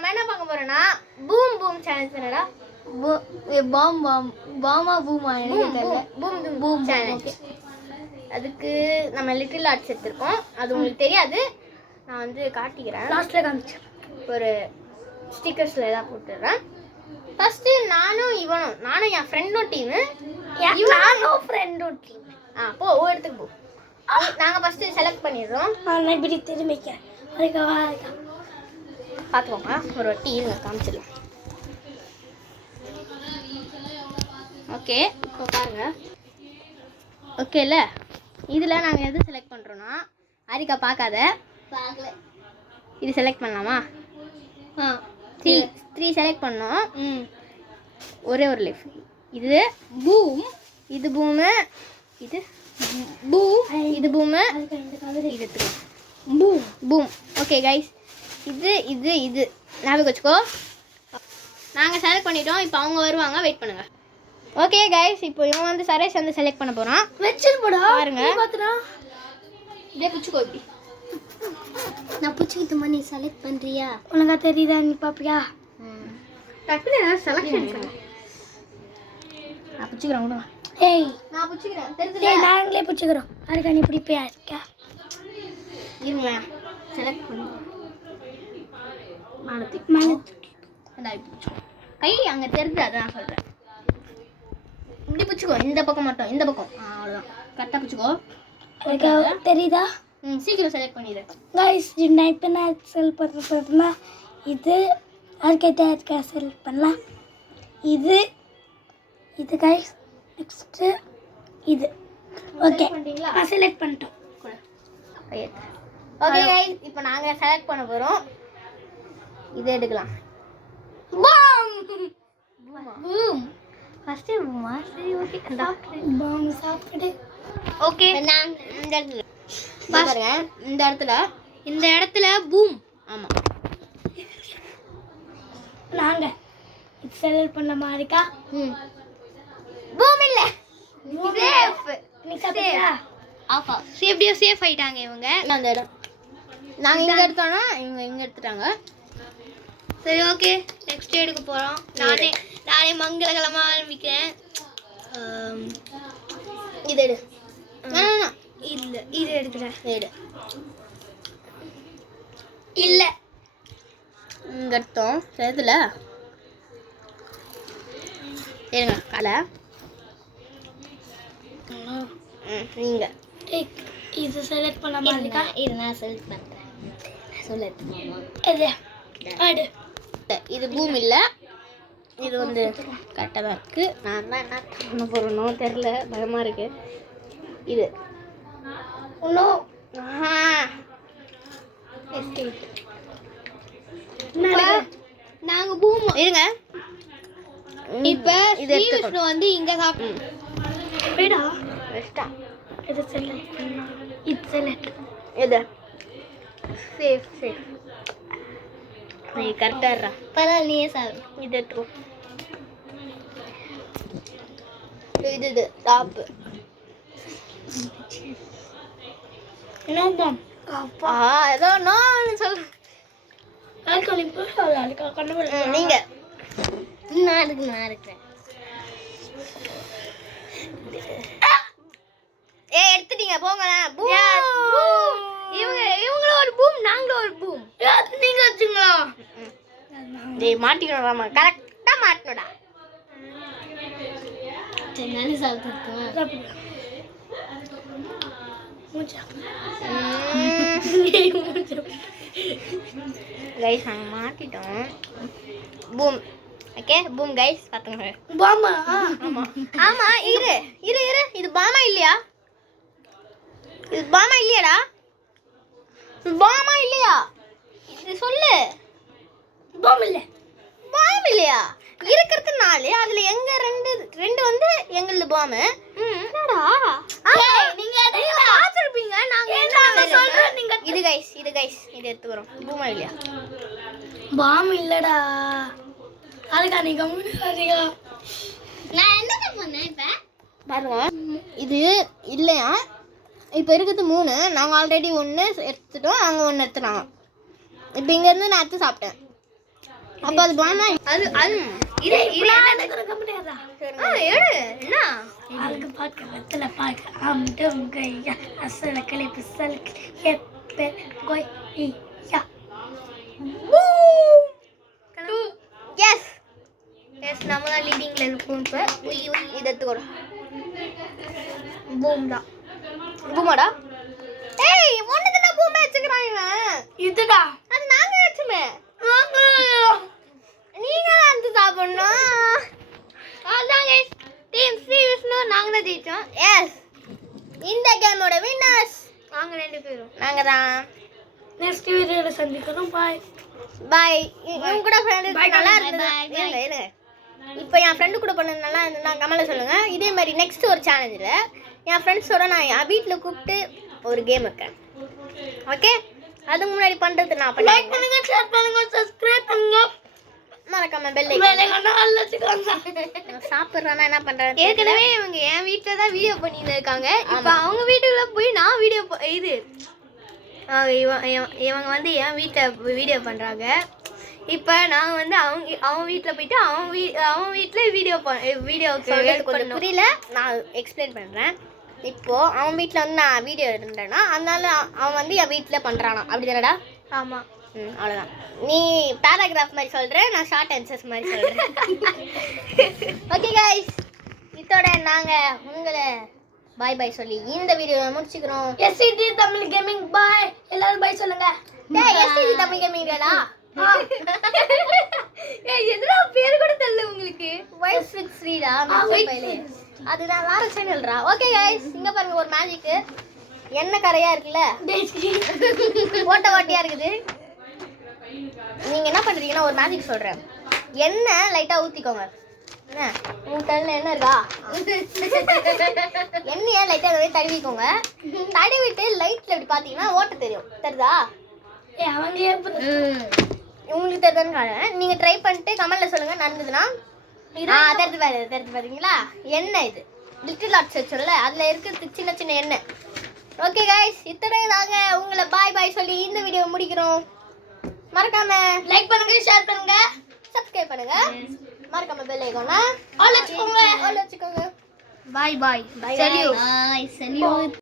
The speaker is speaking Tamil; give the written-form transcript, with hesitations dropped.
நம்ம என்ன பார்க்க போறோம்னா பூம் பூம் சேலஞ்ச் என்னடா பாமா பூமா எனக்கு தெரியல. Boom boom challenge. அதுக்கு நம்ம லிட்டில் ஆர்ட்ஸ் எடுத்திருக்கோம். அது உங்களுக்கு தெரியாது, நான் வந்து காட்டிக்கிறேன். லாஸ்ட்ல காமிச்சேன். ஒரு ஸ்டிக்கர்ஸ்ல ஏதாவது போட்டுடுறேன். ஃபர்ஸ்ட் நானும் என் ஃப்ரெண்டும் டீமு. நானும் ஃப்ரெண்டும் டீம். போ இடத்துக்கு போ. நாங்க ஃபர்ஸ்ட் செலக்ட் பண்ணிடுறோம். நான் இப்படி திரும்பிக்க பார்த்துக்கோங்க. ஒரு டீம் காமிச்சிடலாம். ஓகே, இப்போ பாருங்க. ஓகேல, இதில் நாங்கள் எது செலக்ட் பண்ணுறோன்னா, ஹரிகா பார்க்காத இது செலக்ட் பண்ணலாமா? 3 செலக்ட் பண்ணோம். ஒரே ஒரு லைஃப். இது பூம், இது பூமு, இது பூம், இது பூமு, இது பூம் பூம். ஓகே கைஸ், இது இது இது ஞாபகம் வச்சுக்கோ. நாங்கள் செலக்ட் பண்ணிட்டோம். இப்போ அவங்க வருவாங்க, வெயிட் பண்ணுங்க. ஓகே கைஸ், இப்போ இவன் வந்து சரேஷ் வந்து செலக்ட் பண்ண போகிறான். வச்சிருப்படா பாருங்க. இப்படியே பிடிச்சிக்கோ. இப்படி நான் பிடிச்சிக்கிட்டுமா, நீ செலக்ட் பண்ணுறியா? உனக்கா தெரியுதா? நீ பார்ப்பியா? டக்குனு ஏதாவது செலக்ஷன் பண்ணு. நான் பிடிச்சிக்கிறேன் கூட. ஏய், நான் பிடிச்சிக்கிறேன். தெரியுது, நாங்களே பிடிச்சிக்கிறோம். அதுக்கா நீ பிடிப்பியா இருக்கா? இருங்க, செலக்ட் பண்ணு. கை அங்கே தெரியுது, அதை நான் சொல்கிறேன். இப்படி பிடிச்சிக்கோ. இந்த பக்கம் மட்டும், இந்த பக்கம். அவ்வளோதான். கரெக்டாக பிடிச்சிக்கோ. அதுக்கா தெரியுதா? சீக்கிரம் செலக்ட் பண்ணிடு கைஸ். நான் இப்போ நான் செலக்ட் பண்ணுறேன்னா இது அதுக்கா செலக்ட் பண்ணலாம். இது இது கைஸ். நெக்ஸ்ட்டு இது. ஓகே, நான் செலக்ட் பண்ணிட்டோம். ஓகே கைஸ், இப்போ நாங்கள் செலக்ட் பண்ண போகிறோம். இதை எடுக்கலாம். பூம். ஃபர்ஸ்ட் பூமா? சரி, ஓகே. பாம் சாப்பிடு. ஓகே, இந்த இடத்துல பாருங்க. இந்த இடத்துல பூம். ஆமாம், நாங்கள் இது செலக்ட் பண்ண மாதிரிக்கா. பூம் இல்லை, சேஃப். நீ சாப்பிட்டியா? ஆஃபா. எப்படியோ சேஃப் ஆயிட்டாங்க இவங்க. அந்த இடம் நாங்கள் இங்கே எடுத்தோன்னா இங்கே எடுத்துட்டாங்க. சரி, ஓகே. நெக்ஸ்ட் எடுக்க போகிறோம். நானே மங்களகரமாக ஆரம்பிக்கிறேன். இது எடு. இல்லை, இது எடுக்கிறேன். எடு. இல்லை, இங்கே எடுத்தோம். சேர்த்துல இருங்க. கலை நீங்கள் இது செலக்ட் பண்ண மாதிரிக்கா. இது நான் செலக்ட் பண்ணுறேன். இது ஆடு. இது பூமி இல்லை, இது வந்து கரெக்டாக தான் இருக்குது. நான் தான் என்ன பண்ண போகிறேனோ தெரில, பயமாக இருக்கு. இது இன்னும் நாங்கள் பூம் இருங்க. இப்போ இது விஷ்ணு வந்து இங்கே சாப்பிடுடா. இது செலக்ட் பண்ணா. இது செலக்ட். எது சேஃப் சேஃப். நீ கரெக்டாக பரவாயில்ல, நீயே சாப்பிடு. இது எடுத்துக்கோ. இது டாப்பு. என்னதான் ஏதோ நான் சொல்கிறேன். நீங்கள் நான் இருக்கிறேன். எடுத்துட்டீங்க, போங்களேன். இவங்களும் ஒரு பூம், நாங்களும் ஒரு பூம். நீங்க வச்சுங்களா? டேய், மாட்டிக்கணும்டாமா. கரெக்டாக மாட்டணும்டா. சரி, சாப்பிட்டு கைஸ், நாங்கள் மாட்டிட்டோம். பூம். Okay, boom guys. பார்த்துங்க. பாமா. ஆமாம் ஆமாம். இரு இரு இரு. இது பாமா இல்லையா? இது பாமா இல்லையாடா? பாமா இல்லையா? இது சொல்லு. பாம் இல்லை. பாம் இல்லையா? இருக்கிறது 4. அதில் எங்க ரெண்டு வந்து எங்களது பாமு. என்னடா நீங்க பார்த்துருப்பீங்க. நாங்கள் சொல்கிறோம். நீங்கள் இது கைஸ், இது எடுத்துக்கிறோம். பூமா இல்லையா? பாம் இல்லைடா. அதுக்கா நீ கம்முன்னு. நான் என்ன பண்ணேன் இப்போ பாருங்க. இது இல்லையா? இப்போ இருக்குது 3. நாங்கள் ஆல்ரெடி 1 எடுத்துட்டோம். அவங்க 1 எடுத்துனாங்க. இப்போ இங்கேருந்து நான் எடுத்து சாப்பிட்டேன். அப்ப அது பாமா அது அது இது இது எடு என்ன அதுக்கு பார்க்க வெத்தலை பார்க்க அம்டும் கையா அசல கிளி பிசல் எப்பே கொய்யா எஸ் எஸ் நம்ம தான் லீடிங்ல இருக்கோம் இப்ப உய் உய் இதை எடுத்துக்கோ பூம் தான் பூமாடா ஏய் ஒண்ணுக்கு தான் பூமே வச்சுக்கிறான் இவன் இதுடா அது நாங்க வச்சுமே நீங்க தான் வந்து சாப்பிடணும் அதான் கைஸ் டீம் ஸ்ரீ விஷ்ணு நாங்க தான் ஜெயிச்சோம் எஸ் இந்த கேமோட வின்னர்ஸ் நாங்க ரெண்டு பேரும் நாங்க தான் நெக்ஸ்ட் வீடியோல சந்திக்கிறோம் பாய் பை இவங்க கூட ஃப்ரெண்ட் நல்லா இருந்தது இருங்க இப்போ என் ஃப்ரெண்டு கூட பண்ணது நல்லா இருந்ததுன்னா கமெண்ட்ல சொல்லுங்க இதே மாதிரி நெக்ஸ்ட் ஒரு சேலஞ்சில் என் ஃப்ரெண்ட்ஸோட நான் என் வீட்டில் கூப்பிட்டு ஒரு கேம் வைக்கிறேன் ஓகே அதுக்கு முன்னாடி பண்ணுறது நான் லைக் பண்ணுங்க ஷேர் பண்ணுங்க சப்ஸ்கிரைப் பண்ணுங்க மறக்காம பெல் சாப்பிட்றானா என்ன பண்றாங்க ஏற்கனவே இவங்க என் வீட்ல தான் வீடியோ பண்ணிட்டு இருக்காங்க இப்போ அவங்க வீட்டுக்குள்ள போய் நான் வீடியோ இது இவங்க வந்து என் வீட்டில் வீடியோ பண்ணுறாங்க இப்போ நான் வந்து அவங்க வீட்டில் போயிட்டு அவன் வீட்டில் வீடியோ கொஞ்சம் புரியல நான் எக்ஸ்பிளைன் பண்ணுறேன் இப்போது அவன் வீட்டில் வந்து நான் வீடியோ இருந்தேன்னா அதனால அவன் வந்து என் வீட்டில் பண்ணுறானா அப்படி தானடா ஆமாம் அவ்வளோதான் நீ பேராகிராஃப் மாதிரி சொல்கிறேன் நான் ஷார்ட் ஆன்சர்ஸ் மாதிரி சொல்கிறேன் ஓகே கைஸ் இதோட நாங்கள் உங்களை பாய் பாய் சொல்லி இந்த வீடியோவை முடிச்சுக்கிறோம் எஸ்சிடி தமிழ் கேமிங் பாய் எல்லாரும் பாய் சொல்லுங்க எஸ்சிடி தமிழ் கேமிங்கடா எதுனா பேர் கூட தெரியல உங்களுக்கு வைஸ் வித் ஸ்ரீடா மொபைலே அதுதான் வேற சேனல்ரா ஓகே கைஸ் இங்க பாருங்க ஒரு மேஜிக் என்ன கரையா இருக்குல்ல ஓட்ட ஓட்டியா இருக்குது நீங்க என்ன பண்றீங்கன்னா ஒரு மேஜிக் சொல்றேன் எண்ணெய் லைட்டா ஊத்திக்கோங்க என்ன உங்க கண்ணுல என்ன இருக்கா எண்ணெயை லைட்டா தடவிக்கோங்க தடவிட்டு லைட்ல இப்படி பாத்தீங்கன்னா ஓட்ட தெரியும் தெரியுதா உங்களுக்கு தெரியுதான்னு காட்டுறேன் நீங்க ட்ரை பண்ணிட்டு கமெண்ட்ல சொல்லுங்க நடந்ததுன்னா தெரிஞ்சு பாத்தீங்களா எண்ணெய் இது லிட்டில் ஆர்ட்ஸ் வச்சோம்ல அதுல இருக்கிறது சின்ன சின்ன எண்ணெய் ஓகே கைஸ் இத்தனை தாங்க உங்களை பாய் பாய் சொல்லி இந்த வீடியோ முடிக்கிறோம் மறக்காம லைக் பண்ணுங்க ஷேர் பண்ணுங்க சப்ஸ்கிரைப் பண்ணுங்க மறக்காம பெல் ஐகானை ஆல் வச்சுக்கோங்க ஆல் வச்சுக்கோங்க பாய் பாய் பாய் பாய்